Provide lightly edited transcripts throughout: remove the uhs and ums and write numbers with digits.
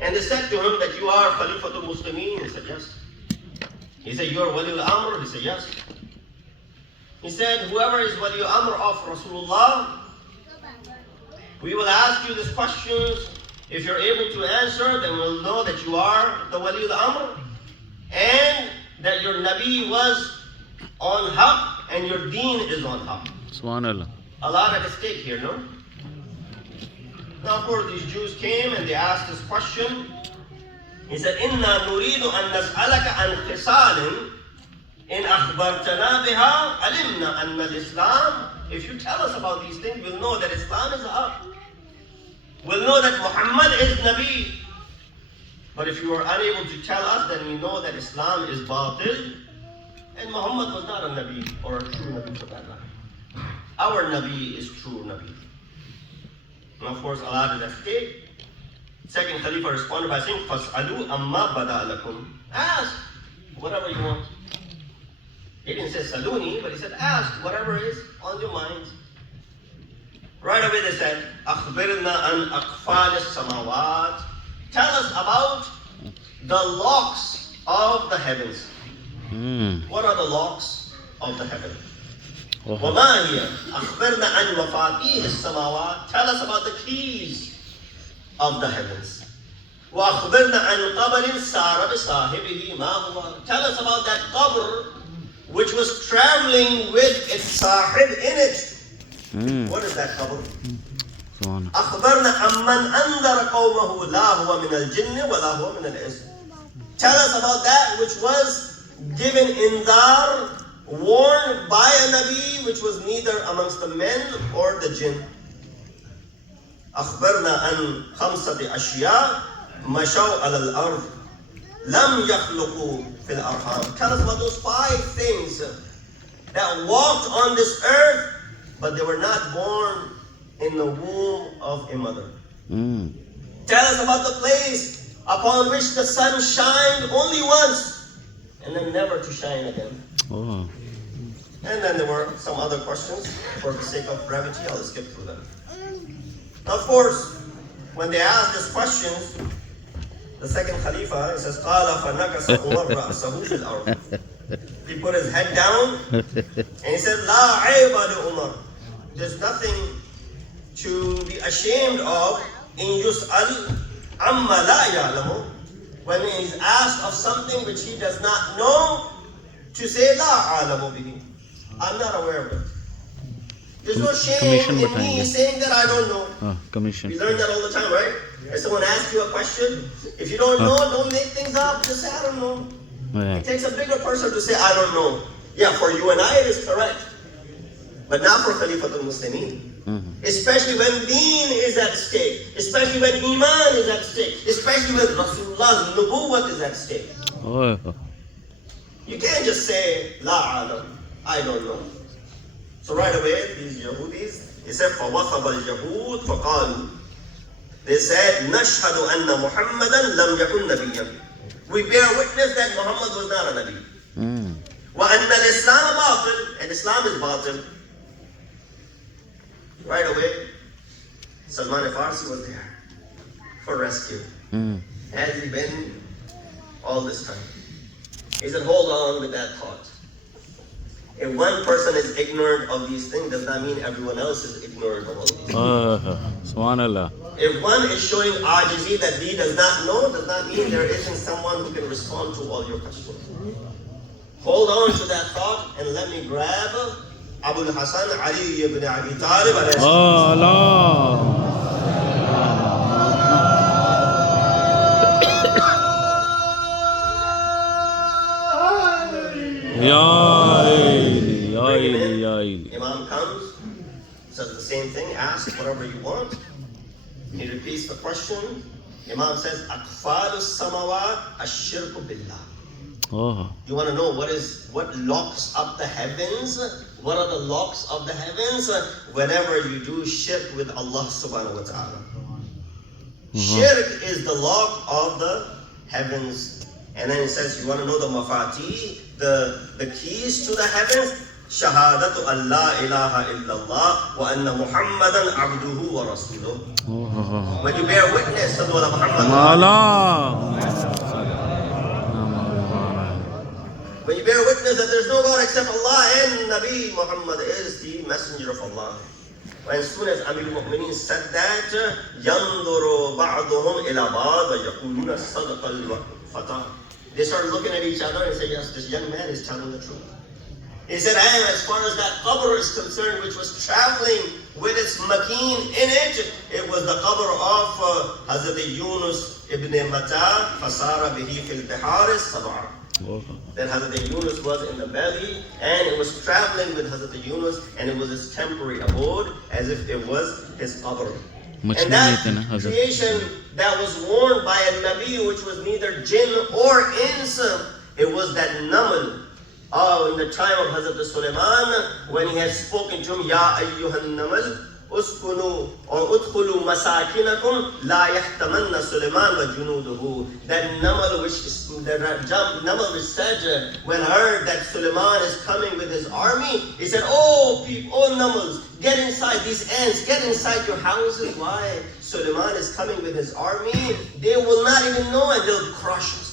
And they said to him that you are Khalifatul Muslimin. He said, yes. He said, you are Wali al-Amr. He said, yes. He said, whoever is Wali al-Amr of Rasulullah, we will ask you these questions. If you're able to answer, then we'll know that you are the Wali al-Amr and that your Nabi was on haqq and your deen is on haqq. Subhanallah. A lot at stake here, no? Now, of course, these Jews came and they asked this question. He said, "Inna nuridu an nas'alaka an khisalin in akhbartana biha alimna anna al-Islam." If you tell us about these things, we'll know that Islam is haqq. We'll know that Muhammad is Nabi. But if you are unable to tell us, then we know that Islam is batil. And Muhammad was not a Nabi or a true Nabi for that matter. Our Nabi is true Nabi. And of course, Allah did escape. Second Khalifa responded by saying, "Fas'alu amma bada lakum." Ask whatever you want. He didn't say saluni, but he said ask whatever is on your mind. Right away they said, "Akhbirna an aqfal as-samawat." Tell us about the locks of the heavens. What are the locks of the heaven? وَمَا هِيَ أَخْبِرْنَا عَنْ مَفَاتِيحِ السَّمَاوَاتِ. Tell us about the keys of the heavens. وَأَخْبِرْنَا عَنْ قَبْرٍ سَارَ بِصَاحِبِهِ مَا هُوَ. Tell us about that qabr which was traveling with its sahib in it. What is that qabr? أَخْبِرْنَا عَمَّنْ أَنذَرَ قَوْمَهُ لَا هُوَ مِنَ الْجِنِّ وَلَا هُوَ مِنَ الْإِنسِ. Tell us about that which was given indar, warned by a Nabi, which was neither amongst the men or the jinn. أخبرنا عن خمسة أشياء مشوا على الأرض لم يخلقوا في الأرحام. Tell us about those 5 things that walked on this earth, but they were not born in the womb of a mother. Tell us about the place upon which the sun shined only once and then never to shine again. And then there were some other questions. For the sake of brevity, I'll skip through them. Now, of course, when they asked these questions, the second Khalifa, he says, قَالَ فَنَكَسَ عُمَرْ رَأْسَهُ فِي الْأَرْضِ. He put his head down and he said, لَا عَيْبَ لِعُمَرْ. There's nothing to be ashamed of in يُسْأَلْ عَمَّا لَا يَعْلَمُ. When he is asked of something which he does not know, to say, لَا عَالَمُ بِهِ. I'm not aware of it. There's no shame in me saying that I don't know. We learn that all the time, right? If someone asks you a question, if you don't know, don't make things up. Just say, I don't know. It takes a bigger person to say, I don't know. Yeah, for you and I, it is correct. But not for Khalifatul Muslimin. Especially when deen is at stake. Especially when iman is at stake. Especially when Rasulullah's nubuwwat is at stake. You can't just say, La alam, I don't know. So right away, these Yahudis, he said, فَوَثَبَ الْيَهُودِ فَقَالُوا. They said, نَشْهَدُ أَنَّ مُحَمَّدًا لَمْ يَكُنْ نَبِيًّا. We bear witness that Muhammad was not a Nabi. وَأَنَّ الْإِسْلَامَ بَاطِلٌ. And Islam is batil. Right away, Salman al-Farsi was there for rescue. Has he been all this time? He said, hold on with that thought. If one person is ignorant of these things, does not mean everyone else is ignorant of all these things. Subhanallah. If one is showing ajizi that he does not know, does not mean there isn't someone who can respond to all your questions. Hold on to that thought and let me grab Abu al-Hasan Ali ibn Abi Talib. Allah. Imam comes, says the same thing, ask whatever you want. He repeats the question. Imam says, Akfalu samawat ashirku billah. You want to know what locks up the heavens? What are the locks of the heavens? Whenever you do shirk with Allah subhanahu wa ta'ala. Shirk is the lock of the heavens. And then he says, you want to know the mafati, the keys to the heavens? shahadat an la ilaha illallah wa anna Muhammadan abduhu wa rasuluh. When you bear witness to Mola Muhammad, when you bear witness that there's no God except Allah and Nabi Muhammad is the messenger of Allah. As soon as Amir al-Mu'mineen said that, يَنْظُرُ بَعْضُهُمْ إِلَى بَعْضٍ وَيَقُولُونَ صَدَقَ الْفَتَى. They started looking at each other and say, yes, this young man is telling the truth. He said, and as far as that qabr is concerned, which was traveling with its makin in it, it was the qabr of Hazrat Yunus ibn Matta, فَسَارَ بِهِ فِي الْبِحَارِ السَّبْعَ. That Hazrat Yunus was in the belly, and it was traveling with Hazrat Yunus, and it was his temporary abode, as if it was his qabr. And that creation that was worn by a Nabi, which was neither jinn or ins, it was that namal. In the time of Hazrat Sulaiman, when he had spoken to him, Ya ayyuhan namal, uskunu or udkhulu masakinakum la yahtamanna Sulaiman wa junuduhu. That namal which said, when heard that Sulaiman is coming with his army, he said, oh namals, get inside, these ants, get inside your houses. Why? Sulaiman is coming with his army. They will not even know, and they'll crush us.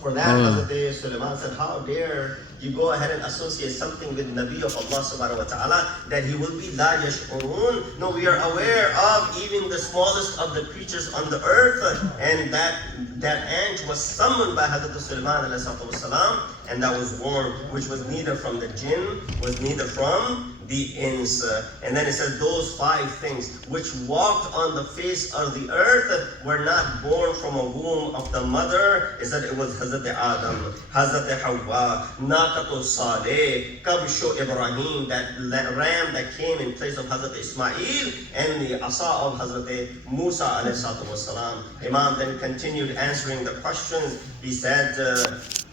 For that, Hazrat Sulaiman said, how dare you go ahead and associate something with Nabi of Allah subhanahu wa ta'ala, that he will be la yash'urun. No, we are aware of even the smallest of the creatures on the earth, and that ant was summoned by Hazrat Sulaiman alayhi salatu wasalam, and that was born, which was neither from the jinn, was neither from the ins. And then it says those 5 things which walked on the face of the earth were not born from a womb of the mother. It said it was Hazrat Adam, Hazrat Hawa, Naqatul Saleh, Kabshu Ibrahim, that ram that came in place of Hazrat Ismail, and the asa of Hazrat Musa alayhi salatu wasalam. Imam then continued answering the questions. He said,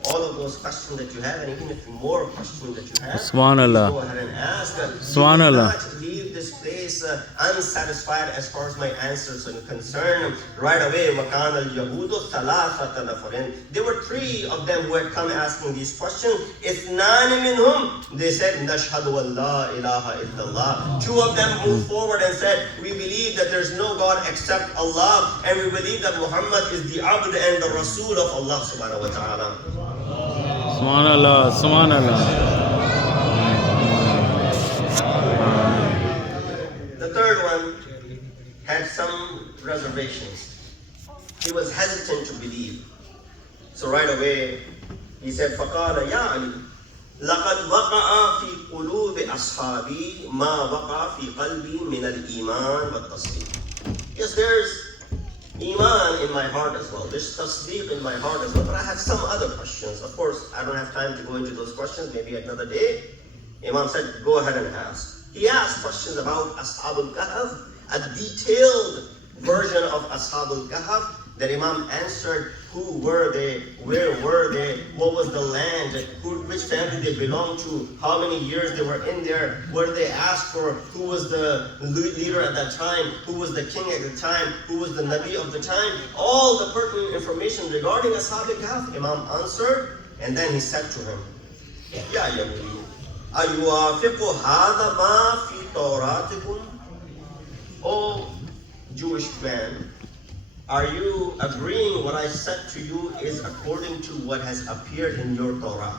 all of those questions that you have, and even if more questions that you have, go ahead and ask. Do not leave this place unsatisfied as far as my answers are concerned. Right away, there were 3 of them who had come asking these questions. They said, Nashhadu an la ilaha illallah. 2 of them moved forward and said, we believe that there's no God except Allah, and we believe that Muhammad is the abd and the rasul of Allah subhanahu wa ta'ala. Subhanallah, Subhanallah. The third one had some reservations. He was hesitant to believe. So right away, he said, فَقَالَ يَا عَلِي لَقَدْ وَقَعَ فِي قُلُوبِ أَصْحَابِي مَا وَقَعَ فِي قَلْبِي مِنَ الْإِيمَانِ وَالتَّصْدِيقِ. Yes, there's Iman in my heart as well. There's tasdeeq in my heart as well. But I have some other questions. Of course, I don't have time to go into those questions. Maybe another day. Imam said, go ahead and ask. He asked questions about Ashab al-Kahf, a detailed version of Ashab al-Kahf that Imam answered. Who were they? Where were they? What was the land? Which family they belonged to? How many years they were in there? What did they ask for? Who was the leader at that time? Who was the king at the time? Who was the Nabi of the time? All the pertinent information regarding Ashab al-Kahf, Imam answered, and then he said to him, Ya Yahudi, ayuwafiqu hadha ma fi tawratikum? Oh Jewish man, are you agreeing what I said to you is according to what has appeared in your Torah?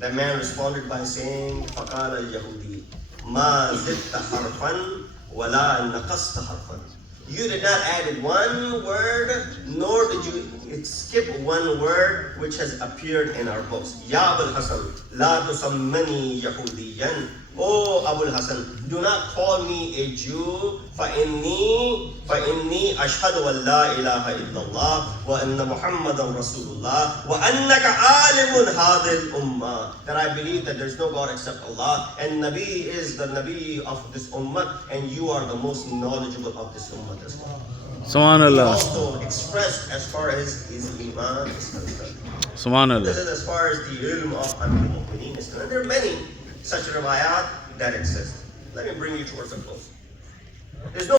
The man responded by saying, فَقَالَ الْيَهُودِي مَا زِدْتَ حَرْفًا وَلَا نَقَصْتَ حَرْفًا. You did not add one word, nor did you skip one word which has appeared in our books. Ya Abul Hasan, la tusammani Yahudiyan. Oh Abul Hasan, do not call me a Jew. فَإِنِّي أَشْهَدُ أَنْ لَا إِلَهَ إِلَّا اللَّهُ وَأَنَّ مُحَمَّدًا رَسُولُ اللَّهِ وَأَنَّكَ عَالِمٌ هَذِهِ الْأُمَّةِ. That I believe that there is no God except Allah, and Nabi is the Nabi of this ummah, and you are the most knowledgeable of this ummah as well. Subhanallah. He also expressed as far as his iman is concerned. Subhanallah. This is as far as the ilm of Amir al-Mu'mineen is concerned. There are many such riwayat that exist. Let me bring you towards a close. There's no